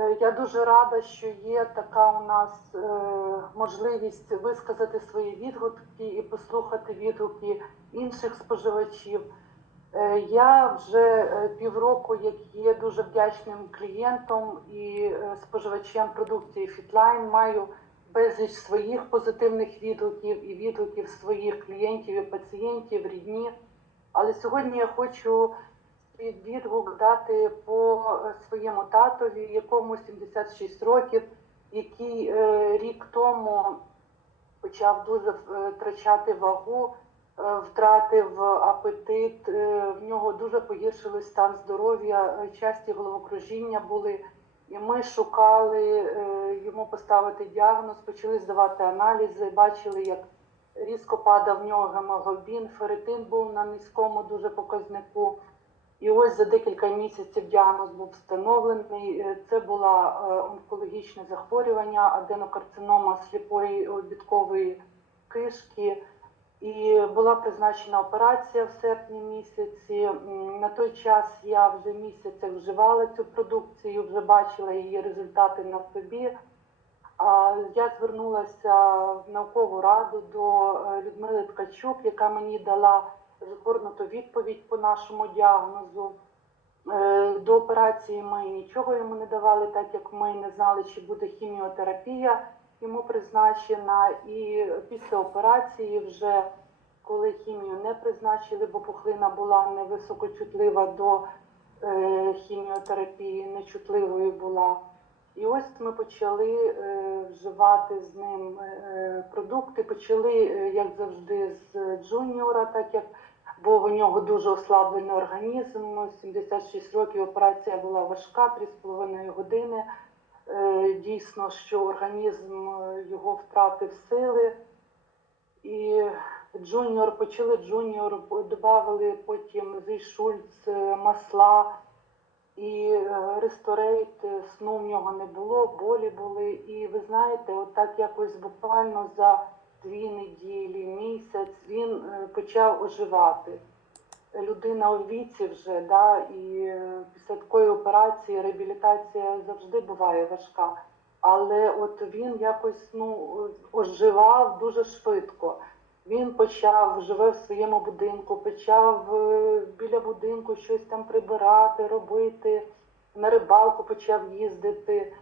Е, Я дуже рада, що є така у нас е, можливість висказати свої відгуки і послухати відгуки інших споживачів. Е, Я вже півроку, як є дуже вдячним клієнтом і споживачем продукції Фітлайн, маю безліч своїх позитивних відгуків і відгуків своїх клієнтів і пацієнтів, рідні. Але сьогодні я хочу відгук дати по е, своєму татові, якому 76 років, який е, рік тому почав дуже е, втрачати вагу, втратив апетит, в нього дуже погіршився стан здоров'я, часті головокружіння були. І ми шукали йому поставити діагноз, почали здавати аналізи, бачили, як різко падав в нього гемоглобін, ферритин був на низькому дуже показнику. І ось за декілька місяців діагноз був встановлений. Е, Це було онкологічне захворювання, аденокарцинома сліпої обідкової кишки. І була призначена операція в серпні місяці. На той час я вже місяця вживала цю продукцію, вже бачила її результати на собі. Я звернулася в наукову раду до е, Людмили Ткачук, яка мені дала розгорнуту відповідь по нашому діагнозу. Е, До операції ми нічого йому не давали, так як ми не знали, чи буде хіміотерапія йому призначена. І після операції, вже коли хімію не призначили, бо пухлина була невисокочутлива до е, хіміотерапії, нечутливою була. І ось ми почали е, вживати з ним продукти. Почали, як завжди, з джуніора, так як був у нього дуже ослаблений організм. Ну, 76 років операція була важка, 3,5 години. Е, Дійсно, що організм е, його втратив сили. І джуніор почали джуніор, додали потім зі шульц е, масла. І ресторейт, сну в нього не було, болі були. І ви знаєте, отак якось буквально за дві неділі, місяць він е, почав оживати. Людина у віці вже, да, і е, після такої операції реабілітація завжди буває важка. Але от він якось ну, оживав дуже швидко. Він почав живе в своєму будинку, почав е, біля будинку щось там прибирати, робити, на рибалку почав їздити.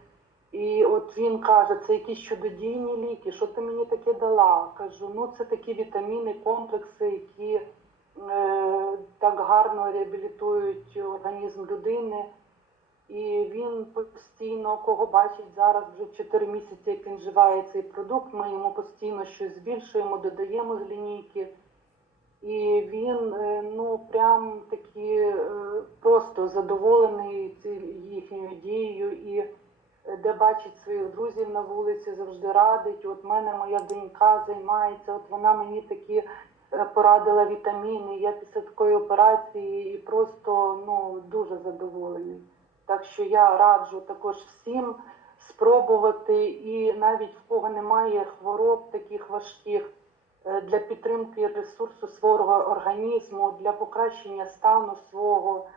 І от він каже, це якісь чудодійні ліки, що ти мені таке дала? Кажу, ну це такі вітаміни, комплекси, які е, так гарно реабілітують організм людини. І він постійно, кого бачить зараз вже 4 місяці, як він вживає цей продукт, ми йому постійно щось збільшуємо, додаємо з лінійки. І він е, ну прям таки е, просто задоволений їхньою дією де бачить своїх друзів на вулиці, завжди радить. От мене моя донька займається, от вона мені такі е, порадила вітаміни. Я після такої операції і просто ну дуже задоволений. Так що я раджу також всім спробувати, і навіть в кого немає хвороб таких важких, е, для підтримки ресурсу свого організму, для покращення стану свого,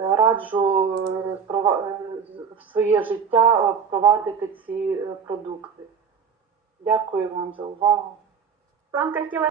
раджу е, е, в своє життя е, впровадити ці продукти. Дякую вам за увагу.